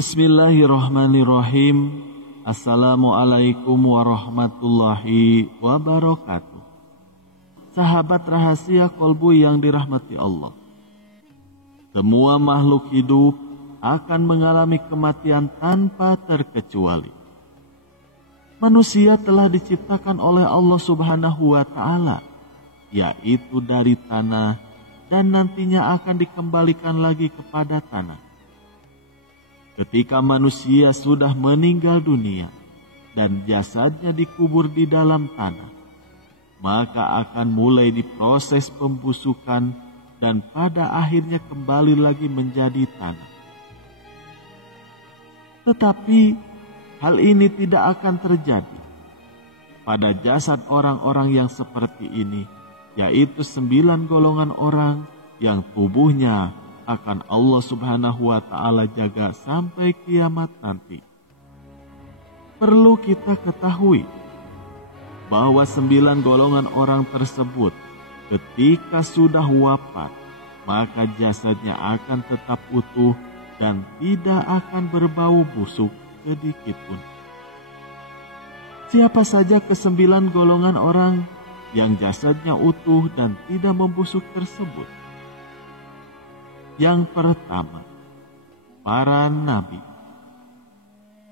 Bismillahirrahmanirrahim. Assalamualaikum warahmatullahi wabarakatuh. Sahabat rahasia kolbu yang dirahmati Allah. Semua makhluk hidup akan mengalami kematian tanpa terkecuali. Manusia telah diciptakan oleh Allah Subhanahu wa Ta'ala, yaitu dari tanah, dan nantinya akan dikembalikan lagi kepada tanah. Ketika manusia sudah meninggal dunia dan jasadnya dikubur di dalam tanah, maka akan mulai diproses pembusukan dan pada akhirnya kembali lagi menjadi tanah. Tetapi hal ini tidak akan terjadi pada jasad orang-orang yang seperti ini, yaitu 9 golongan orang yang tubuhnya akan Allah Subhanahu wa Ta'ala jaga sampai kiamat nanti. Perlu kita ketahui bahwa 9 golongan orang tersebut ketika sudah wafat, maka jasadnya akan tetap utuh dan tidak akan berbau busuk sedikitpun. Siapa saja ke-9 golongan orang yang jasadnya utuh dan tidak membusuk tersebut? Yang pertama, para nabi.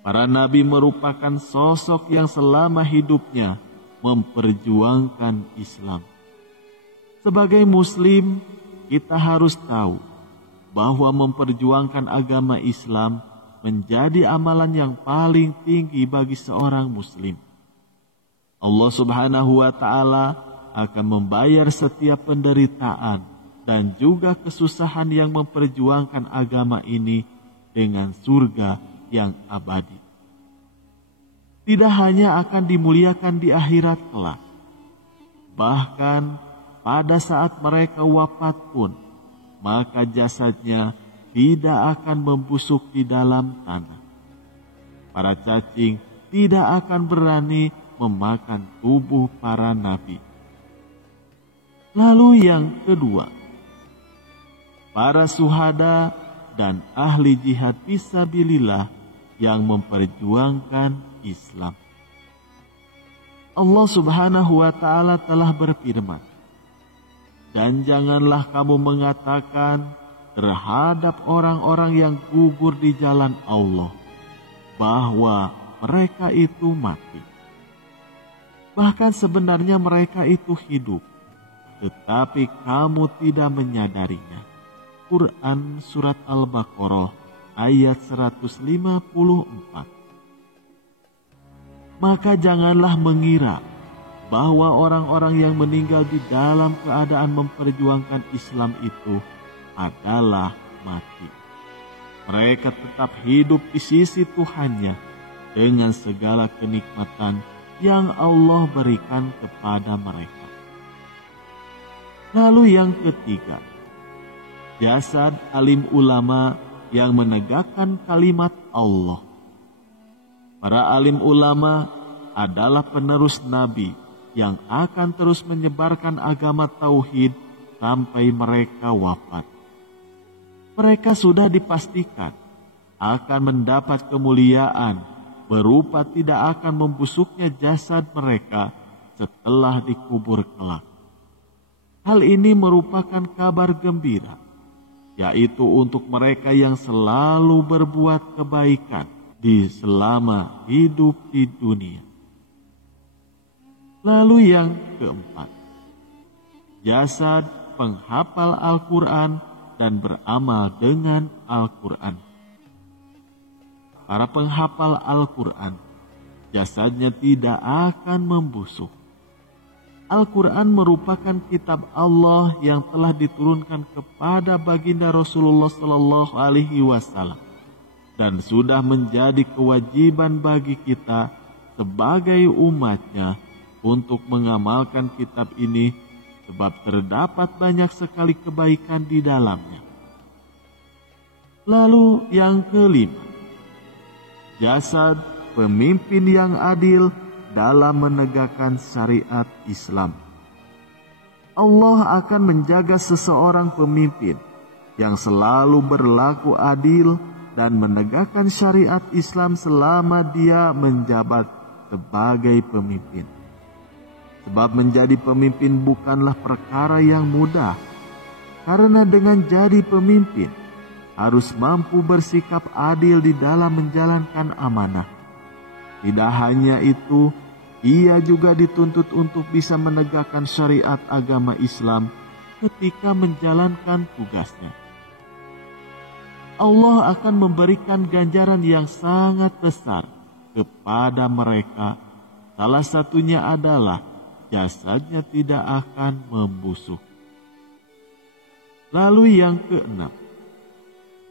Para nabi merupakan sosok yang selama hidupnya memperjuangkan Islam. Sebagai muslim, kita harus tahu bahwa memperjuangkan agama Islam menjadi amalan yang paling tinggi bagi seorang muslim. Allah Subhanahu wa Ta'ala akan membayar setiap penderitaan dan juga kesusahan yang memperjuangkan agama ini dengan surga yang abadi. Tidak hanya akan dimuliakan di akhirat kelak, bahkan pada saat mereka wafat pun, maka jasadnya tidak akan membusuk di dalam tanah. Para cacing tidak akan berani memakan tubuh para nabi. Lalu yang kedua, para syuhada dan ahli jihad fisabilillah yang memperjuangkan Islam. Allah Subhanahu wa Ta'ala telah berfirman, "Dan janganlah kamu mengatakan terhadap orang-orang yang gugur di jalan Allah bahwa mereka itu mati. Bahkan sebenarnya mereka itu hidup, tetapi kamu tidak menyadarinya." Quran Surat Al-Baqarah ayat 154. Maka janganlah mengira bahwa orang-orang yang meninggal di dalam keadaan memperjuangkan Islam itu adalah mati. Mereka tetap hidup di sisi Tuhannya dengan segala kenikmatan yang Allah berikan kepada mereka. Lalu yang ketiga, jasad alim ulama yang menegakkan kalimat Allah. Para alim ulama adalah penerus Nabi yang akan terus menyebarkan agama tauhid sampai mereka wafat. Mereka sudah dipastikan akan mendapat kemuliaan berupa tidak akan membusuknya jasad mereka setelah dikubur kelak. Hal ini merupakan kabar gembira, yaitu untuk mereka yang selalu berbuat kebaikan di selama hidup di dunia. Lalu yang keempat, jasad penghafal Al-Quran dan beramal dengan Al-Quran. Para penghafal Al-Quran, jasadnya tidak akan membusuk. Al-Quran merupakan kitab Allah yang telah diturunkan kepada baginda Rasulullah Sallallahu Alaihi Wasallam dan sudah menjadi kewajiban bagi kita sebagai umatnya untuk mengamalkan kitab ini, sebab terdapat banyak sekali kebaikan di dalamnya. Lalu yang kelima, jasad pemimpin yang adil dalam menegakkan syariat Islam. Allah akan menjaga seseorang pemimpin yang selalu berlaku adil dan menegakkan syariat Islam selama dia menjabat sebagai pemimpin. Sebab menjadi pemimpin bukanlah perkara yang mudah, karena dengan jadi pemimpin harus mampu bersikap adil di dalam menjalankan amanah. Tidak hanya itu, ia juga dituntut untuk bisa menegakkan syariat agama Islam ketika menjalankan tugasnya. Allah akan memberikan ganjaran yang sangat besar kepada mereka. Salah satunya adalah jasadnya tidak akan membusuk. Lalu yang keenam,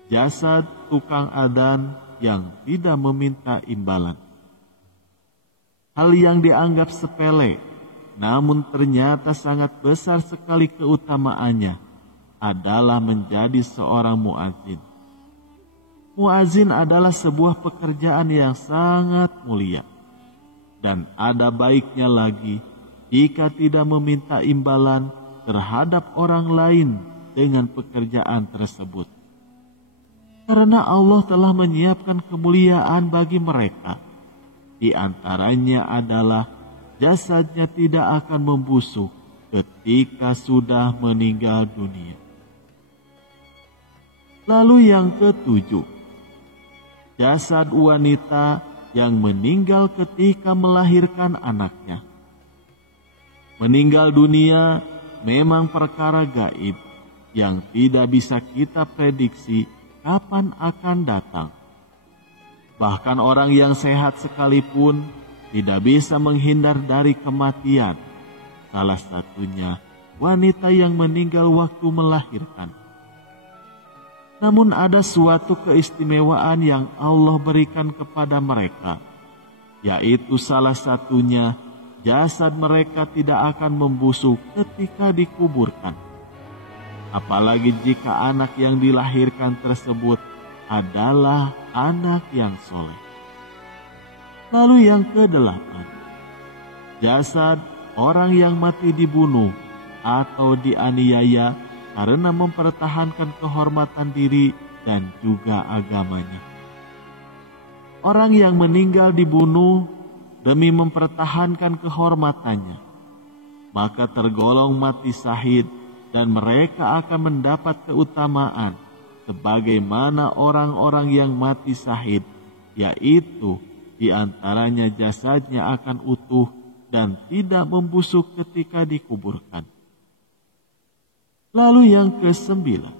jasad tukang adzan yang tidak meminta imbalan. Hal yang dianggap sepele, namun ternyata sangat besar sekali keutamaannya, adalah menjadi seorang muadzin. Muadzin adalah sebuah pekerjaan yang sangat mulia, dan ada baiknya lagi jika tidak meminta imbalan terhadap orang lain dengan pekerjaan tersebut. Karena Allah telah menyiapkan kemuliaan bagi mereka. Di antaranya adalah jasadnya tidak akan membusuk ketika sudah meninggal dunia. Lalu yang ketujuh, jasad wanita yang meninggal ketika melahirkan anaknya. Meninggal dunia memang perkara gaib yang tidak bisa kita prediksi kapan akan datang. Bahkan orang yang sehat sekalipun tidak bisa menghindar dari kematian. Salah satunya wanita yang meninggal waktu melahirkan. Namun ada suatu keistimewaan yang Allah berikan kepada mereka, yaitu salah satunya jasad mereka tidak akan membusuk ketika dikuburkan. Apalagi jika anak yang dilahirkan tersebut adalah anak yang soleh. Lalu yang kedelapan, jasad orang yang mati dibunuh atau dianiaya karena mempertahankan kehormatan diri dan juga agamanya. Orang yang meninggal dibunuh demi mempertahankan kehormatannya, maka tergolong mati syahid dan mereka akan mendapat keutamaan sebagaimana orang-orang yang mati syahid, yaitu di antaranya jasadnya akan utuh dan tidak membusuk ketika dikuburkan. Lalu yang kesembilan,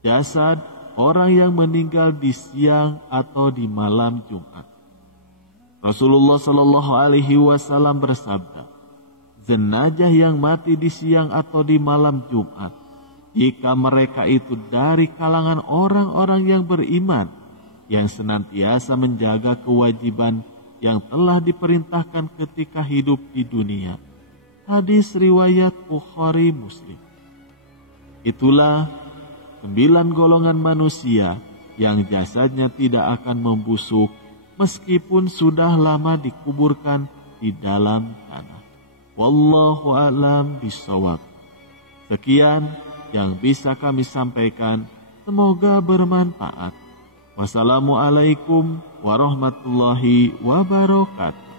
jasad orang yang meninggal di siang atau di malam Jumat. Rasulullah Shallallahu Alaihi Wasallam bersabda, jenazah yang mati di siang atau di malam Jumat, jika mereka itu dari kalangan orang-orang yang beriman, yang senantiasa menjaga kewajiban yang telah diperintahkan ketika hidup di dunia. Hadis riwayat Bukhari Muslim. Itulah 9 golongan manusia yang jasadnya tidak akan membusuk meskipun sudah lama dikuburkan di dalam tanah. Wallahu a'lam bishawab. Sekian yang bisa kami sampaikan, semoga bermanfaat. Wassalamualaikum warahmatullahi wabarakatuh.